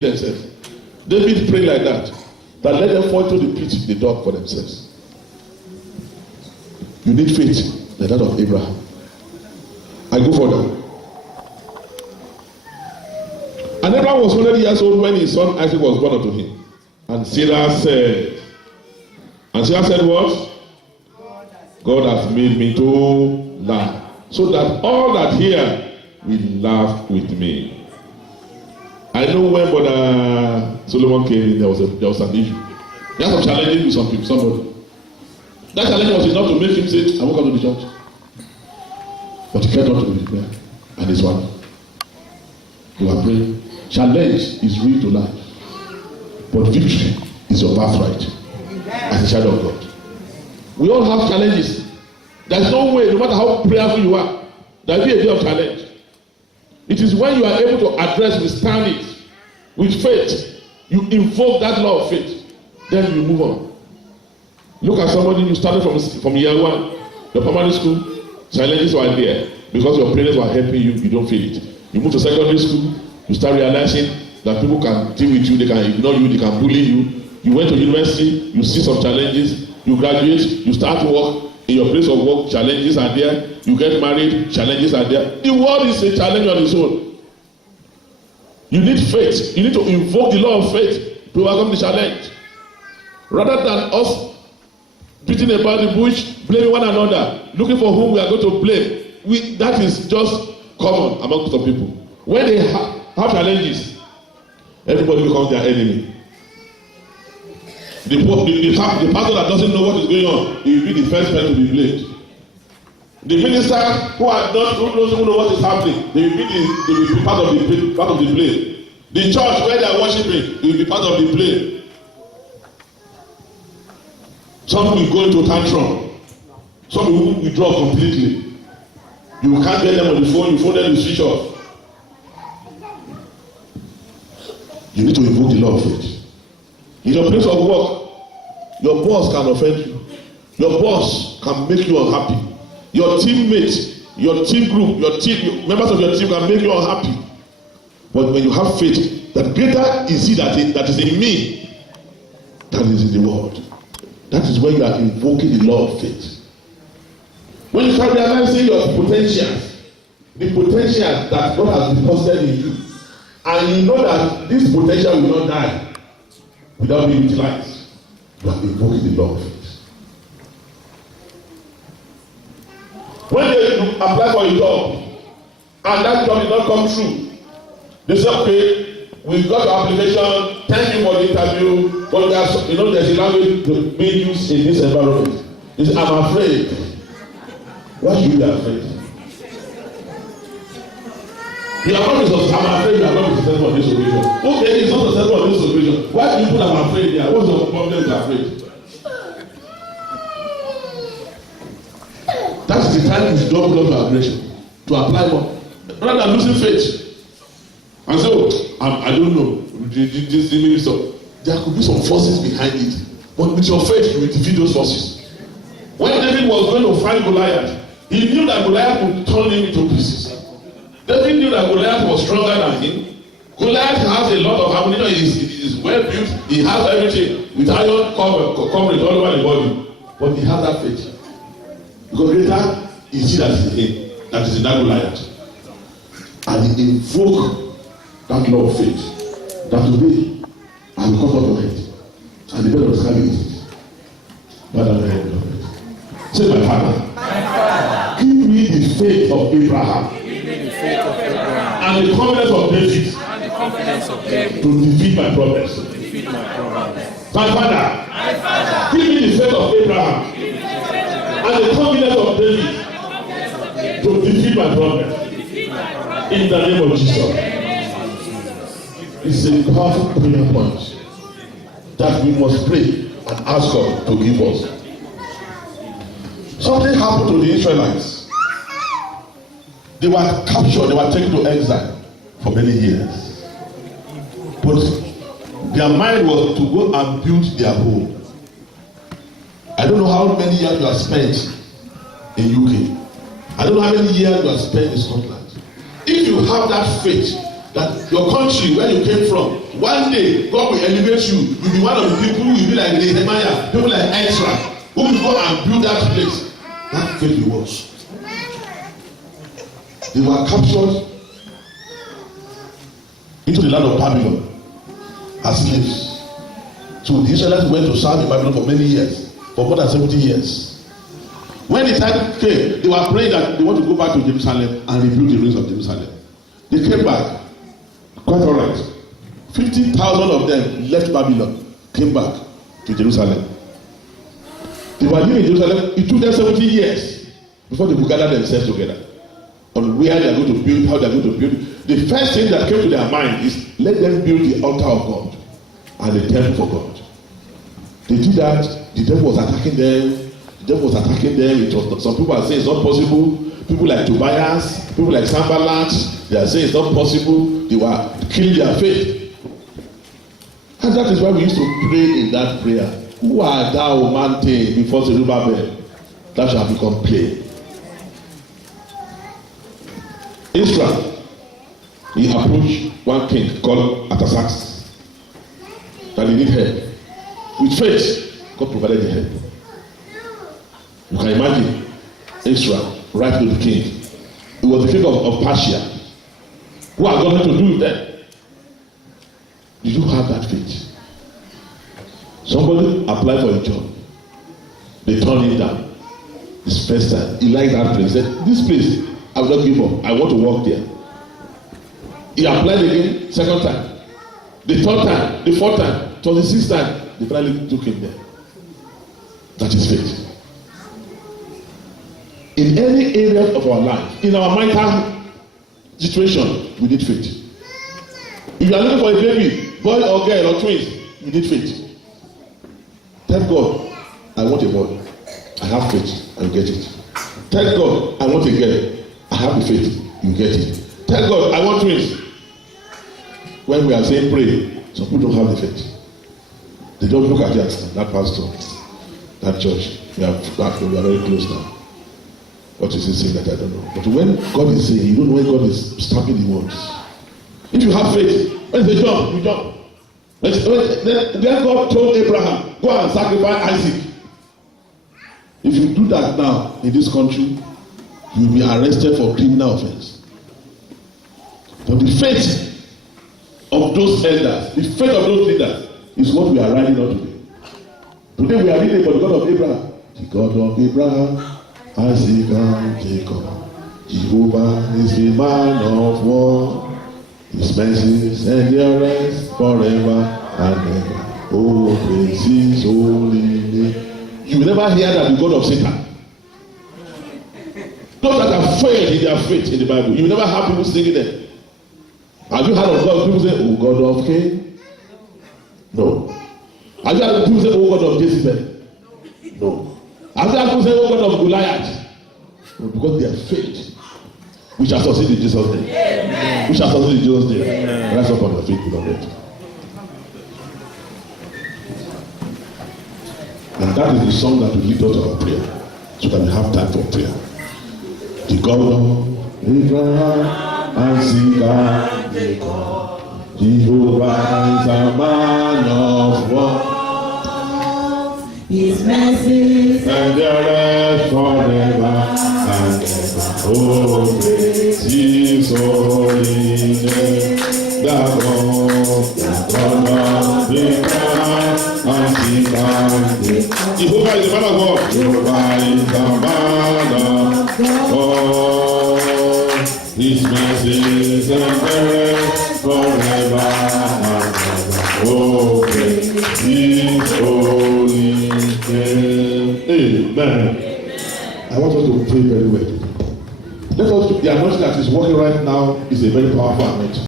themselves. David prayed like that let them fall into the pit they dug for themselves. You need faith like that of Abraham. I go further. And Abraham was 100 years old when his son Isaac was born unto him. And Sarah said what? God has made me to laugh, so that all that hear will laugh with me. I know when Brother Solomon came in, there was an issue. He had some challenges with some people, somebody. That challenge was enough to make him say, I won't come to the church. But he kept on to the prayer. And his wife. They were praying. Challenge is real to life. But victory is your birthright as a child of God. We all have challenges. There's no way, no matter how prayerful you are, there'll be a day of challenge. It is when you are able to address, withstand it with faith, you invoke that law of faith, then you move on. Look at somebody you started from year one, your primary school, challenges were there because your parents were helping you, you don't feel it. You move to secondary school, you start realizing that people can deal with you, they can ignore you, they can bully you. You went to university, you see some challenges, you graduate, you start to work. In your place of work, challenges are there. You get married, challenges are there. The world is a challenge on its own. You need faith. You need to invoke the law of faith to overcome the challenge. Rather than us beating about the bush, blaming one another, looking for whom we are going to blame. That is just common among some people. When they have challenges, everybody becomes their enemy. The pastor that doesn't know what is going on, he will be the first person to be blamed. The minister who doesn't know what is happening, they will be part of the blame. The church where they are worshiping, they will be part of the blame. Some will go into tantrum. Some will withdraw completely. You can't get them on the phone. You phone them, you switch off. You need to invoke the law of faith. In your place of work, your boss can offend you. Your boss can make you unhappy. Your teammates, your team group, members of your team can make you unhappy. But when you have faith, that greater is he that is in me than is in the world. That is when you are invoking the law of faith. When you start realizing your potentials, the potential that God has deposited in you, and you know that this potential will not die without being utilized, you are invoking the law of faith. When they apply for a job and that job did not come true, they say, okay, we got your application, thank you for the interview, but there's a language being used in this environment. They say, I'm afraid. Why should you be afraid? You are not I'm afraid you are not successful on this occasion. Okay, it's not successful on this occasion. Why do you put I'm afraid there? What's the problem with afraid? That's the time to double up aggression, to apply more. Rather than losing faith. And so, I don't know. This minister, there could be some forces behind it. But with your faith, you will defeat those forces. When David was going to fight Goliath, he knew that Goliath would turn him into pieces. David knew that Goliath was stronger than him. Goliath has a lot of ammunition. He is well built. He has everything with iron coverage all over the body. But he has that faith. Because greater is he that is in him, that is in that Goliath. And he invoked that law of faith. That today I will come out of it. And the bed of the sky is better than the head of it. Say, my Father, give me the faith of Abraham. And the confidence of David to defeat my problems. My Father, give me the faith of Abraham and the confidence of David to defeat my problems. In the name of Jesus. It's a powerful prayer point that we must pray and ask God to give us. Something happened to the Israelites. They were captured, they were taken to exile for many years. But their mind was to go and build their home. I don't know how many years you have spent in UK. I don't know how many years you have spent in Scotland. If you have that faith that your country where you came from One day, God will elevate you. You'll be one of the people, you'll be like Nehemiah, people like Ezra, who will go and build that place. That faith was. They were captured into the land of Babylon as slaves. So the Israelites went to serve in Babylon for many years, for more than 70 years. When the time came, they were praying that they want to go back to Jerusalem and rebuild the ruins of Jerusalem. They came back, quite all right. 50,000 of them left Babylon, came back to Jerusalem. They were living in Jerusalem. It took them 70 years before they could gather themselves together on where they are going to build, how they are going to build. The first thing that came to their mind is let them build the altar of God and the temple for God. They did that. The devil was attacking them. It was, some people are saying it's not possible. People like Tobias, people like Sanballat, they are saying it's not possible. They were killing their faith. And that is why we used to pray in that prayer. Who art thou, mountain, before Zerubbabel? That shall become plain. Israel, he approached one king called Artaxerxes that he need help. With faith, God provided the help. You can imagine Israel right to the king. He was the king of Persia. Who are going to do that? Did you have that faith? Somebody applied for a job. They turned it down. This first time, he liked that place. He said, this place, I will not give up. I want to work there. He applied again, second time. The third time, the fourth time, it was the sixth time. They finally took him there. That is faith. In any area of our life, in our marital situation, we need faith. If you are looking for a baby, boy or girl or twins, you need faith. Tell God, I want a boy. I have faith, and you get it. Tell God, I want a girl. I have the faith, you get it. Tell God, I want twins. When we are saying pray, some people don't have the faith. They don't look at that pastor, that church. We are very close now. What is he saying that I don't know? But when God is saying, you don't know when God is stamping the words. If you have faith, when they jump, you jump. Then God told Abraham, go and sacrifice Isaac. If you do that now in this country, you will be arrested for criminal offense. But the faith of those elders, the faith of those leaders, is what we are riding on today. Today we are reading for the God of Abraham. The God of Abraham, Isaac and Jacob. Jehovah is the man of war. His mercies endureth forever and ever. Oh, praise his holy name. You will never hear that the God of Satan. Those that have failed in their faith in the Bible, you will never have people singing them. Have you heard of God? People say, oh God of Cain? No. Have you heard people say, oh God of Jezebel? No. Have you heard people say, oh God of Goliath? No, because they have faith. We shall succeed in Jesus' name. Amen. We shall succeed in Jesus' name. Amen. Rise up on your feet, beloved. And that is the song that will lead us to our prayer, so that we have time for prayer. The God of Abraham, Isaac, and Jacob. Jehovah is a man of war. His mercies endureth forever and ever. Oh, praise his holy name. The God of Abraham, Isaac, and Jacob. Jehovah is a man of war. Jehovah is a man of war. His mercies endureth forever and ever. Oh, praise his holy name. Amen. I want us to pray very well. Let us, the anointing that is working right now is a very powerful anointing.